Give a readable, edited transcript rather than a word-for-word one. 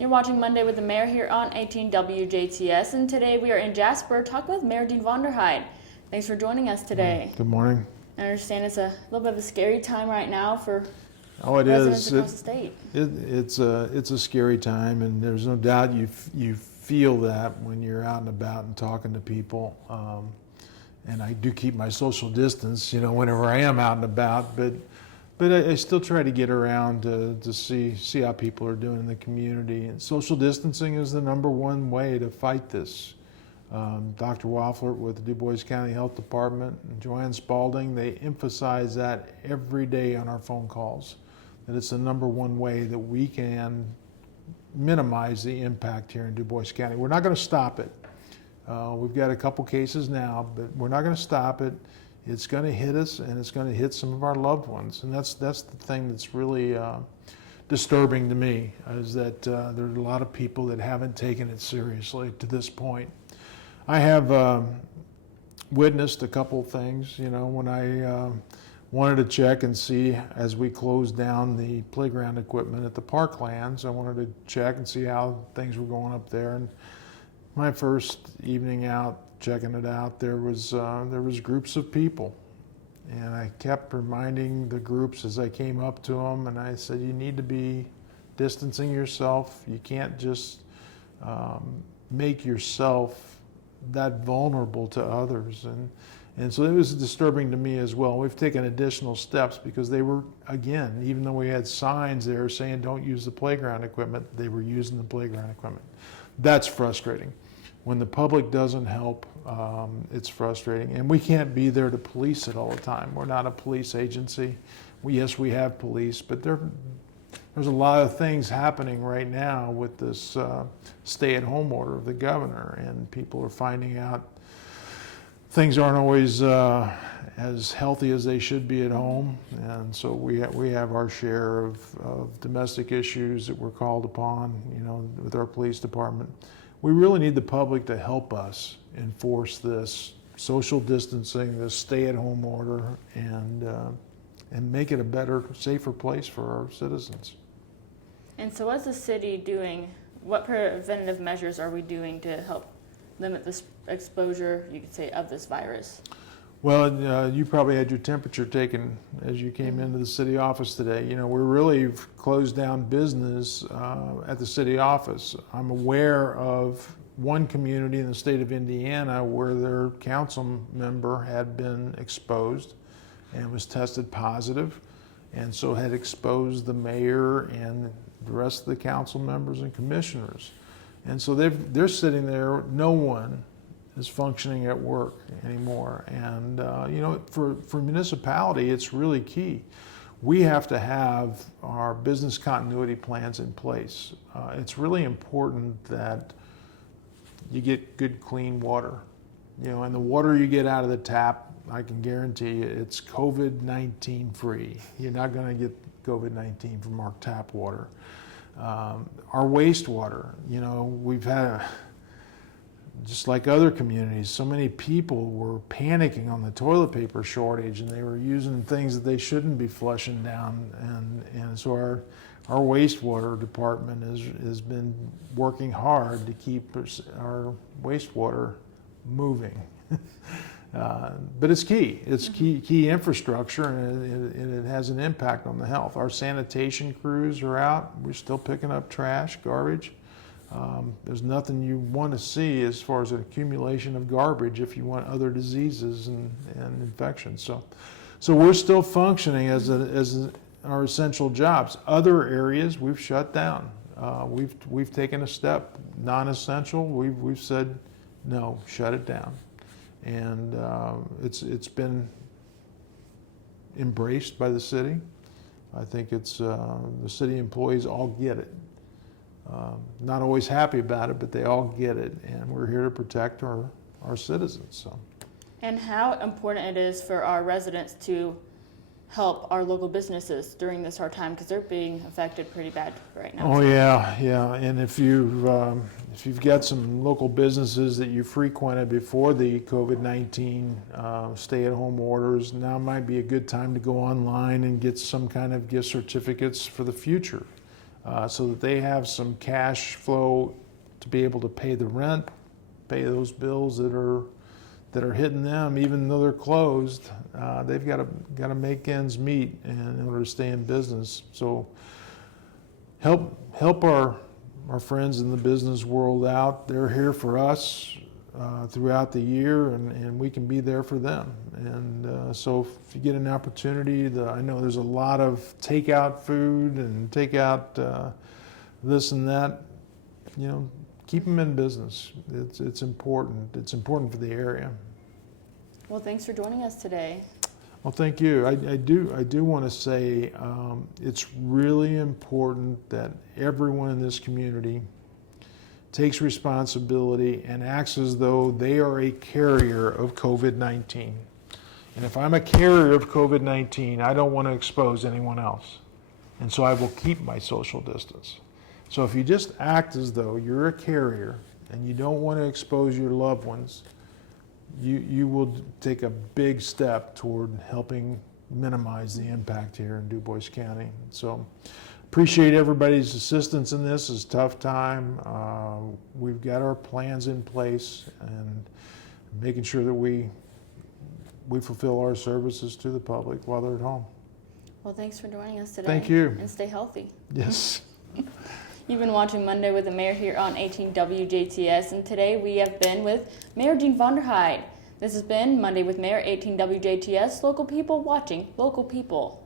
You're watching Monday with the Mayor here on 18 WJTS, and today we are in Jasper talking with Mayor Dean Vonderheide. Thanks for joining us today. Good morning. I understand it's a little bit of a scary time right now for It residents is. across the state. It's a scary time, and there's no doubt you feel that when you're out and about and talking to people. And I do keep my social distance, whenever I am out and about, but I still try to get around to see how people are doing in the community. And social distancing is the number one way to fight this. Dr. Waffler with the Du Bois County Health Department and Joanne Spalding, they emphasize that every day on our phone calls, that it's the number one way that we can minimize the impact here in Du Bois County. We're not going to stop it. We've got a couple cases now, but we're not going to stop it. It's going to hit us, and it's going to hit some of our loved ones, and that's the thing that's really disturbing to me, is that there's a lot of people that haven't taken it seriously to this point. I have witnessed a couple things, when I wanted to check and see, as we closed down the playground equipment at the parklands, I wanted to check and see how things were going up there. And my first evening out checking it out, there was groups of people, and I kept reminding the groups as I came up to them, and I said, you need to be distancing yourself. You can't just make yourself that vulnerable to others, and so it was disturbing to me as well. We've taken additional steps because they were, again, even though we had signs there saying don't use the playground equipment, they were using the playground equipment. That's frustrating. When the public doesn't help, it's frustrating, and we can't be there to police it all the time. We're not a police agency. Yes, we have police, but there's a lot of things happening right now with this stay-at-home order of the governor, and people are finding out things aren't always as healthy as they should be at home, and so we have our share of domestic issues that we're called upon, with our police department. We really need the public to help us enforce this social distancing, this stay-at-home order, and make it a better, safer place for our citizens. And so what's the city doing? What preventative measures are we doing to help limit this exposure, you could say, of this virus? Well, you probably had your temperature taken as you came into the city office today. We're really closed down business at the city office. I'm aware of one community in the state of Indiana where their council member had been exposed and was tested positive, and so had exposed the mayor and the rest of the council members and commissioners. And so they're sitting there, no one is functioning at work anymore. And for municipality, it's really key. We have to have our business continuity plans in place. It's really important that you get good, clean water. And the water you get out of the tap, I can guarantee you, it's COVID-19 free. You're not going to get COVID-19 from our tap water. Our wastewater, we've had, just like other communities, so many people were panicking on the toilet paper shortage, and they were using things that they shouldn't be flushing down. And so our wastewater department has been working hard to keep our wastewater moving. But it's key. It's key infrastructure, and it has an impact on the health. Our sanitation crews are out. We're still picking up trash, garbage. There's nothing you want to see as far as an accumulation of garbage if you want other diseases and infections. So we're still functioning as our essential jobs. Other areas we've shut down. We've taken a step, non-essential. We've said no, shut it down. And it's been embraced by the city. I think it's the city employees all get it. Not always happy about it, but they all get it, and we're here to protect our citizens. So. And how important it is for our residents to help our local businesses during this hard time, because they're being affected pretty bad right now. Oh yeah, and if you've got some local businesses that you frequented before the COVID-19 stay-at-home orders, now might be a good time to go online and get some kind of gift certificates for the future. so that they have some cash flow to be able to pay the rent, pay those bills that are hitting them, even though they're closed. They've got to make ends meet in order to stay in business. So help our friends in the business world out. They're here for us throughout the year, and we can be there for them. And so if you get an opportunity, I know there's a lot of takeout food and takeout this and that. Keep them in business. It's important. It's important for the area. Well, thanks for joining us today. Well, thank you. I do want to say it's really important that everyone in this community takes responsibility and acts as though they are a carrier of COVID-19. And if I'm a carrier of COVID-19, I don't want to expose anyone else. And so I will keep my social distance. So if you just act as though you're a carrier and you don't want to expose your loved ones, you will take a big step toward helping minimize the impact here in Du Bois County. So appreciate everybody's assistance in this. It's a tough time. We've got our plans in place and making sure that we fulfill our services to the public while they're at home. Well, thanks for joining us today. Thank you. And stay healthy. Yes. You've been watching Monday with the Mayor here on 18 WJTS, and today we have been with Mayor Dean Vonderheide. This has been Monday with Mayor 18 WJTS, local people watching local people.